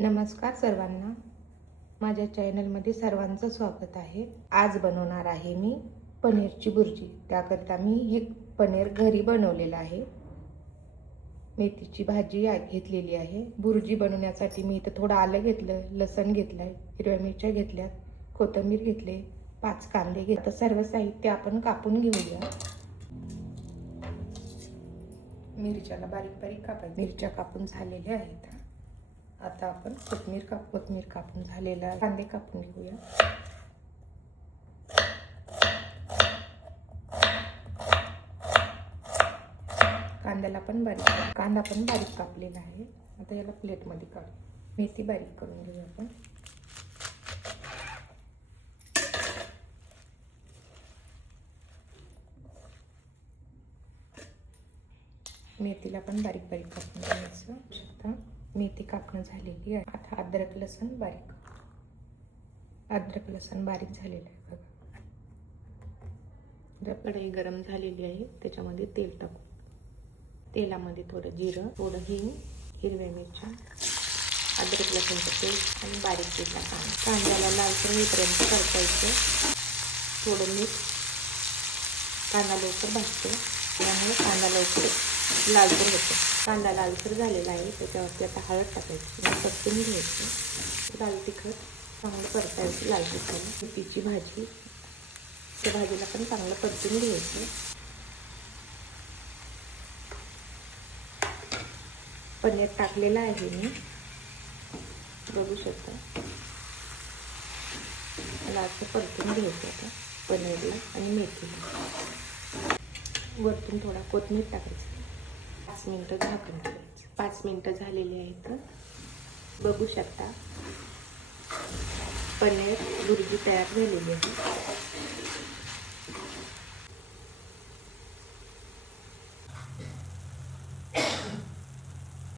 नमस्कार सर्वांना, माझ्या चॅनलमध्ये सर्वांचं स्वागत आहे। आज बनवणार आहे मी पनीरची भुर्जी। त्याकरिता मी हे पनीर घरी बनवलेलं आहे। मेथीची भाजी घेतलेली आहे। भुर्जी बनवण्यासाठी मी इथं थोडं आलं घेतलं, लसूण घेतलंय, हिरव्या मिरच्या घेतल्यात, कोथिंबीर घेतले, 5 कांदे घेतले। आता सर्व साहित्य आपण कापून घेऊया। मिरच्याला बारीक बारीक कापायचं। मिरच्या कापून झालेल्या आहेत। आता आपण कोथिंबीर कापून झालेला, कांदे कापून घेऊया। कांदा पण बारीक कापलेला आहे। आता याला प्लेट मध्ये काढू। मेथी बारीक करून घेऊया आपण। मेथीला पण बारीक बारीक कापून घ्यायचं। आता मेथी कापणं झालेली आहे। आता अद्रक लसूण बारीक झालेलं आहे बघा। कढई गरम झालेली आहे, त्याच्यामध्ये तेल टाकू। तेलामध्ये थोडं जिरं, थोडं हिंग, हिरव्या मिरच्या, अद्रक लसूणचं पेस्ट आणि बारीक चिरलेला कांदा। कांद्याला लालसर होईपर्यंत परतायचं। थोडं मीठ। कांदा लवकर भाजतो, त्यामुळे कांदा लवकर लालसर होतो। कांदा लालसर झालेला आहे, त्याच्यावरती आता हळद टाकायची, परतून घ्यायची। लाल तिखट चांगलं परतायचं। लाल तिखट, मेथीची भाजी, त्या भाजीला पण चांगलं परतून घ्यायचं। पनीर टाकलेलं आहे मी, बघू शकता। मला असं परतून घ्यायचं आता पनीरला आणि मेथीला। वरतून थोडा कोथिंबीर टाकायची। 5 मिनिटं झाकून ठेवायचं। 5 मिनिटं झालेली आहेत, बघू शकता। पनीर भुर्जी तयार झालेली आहे।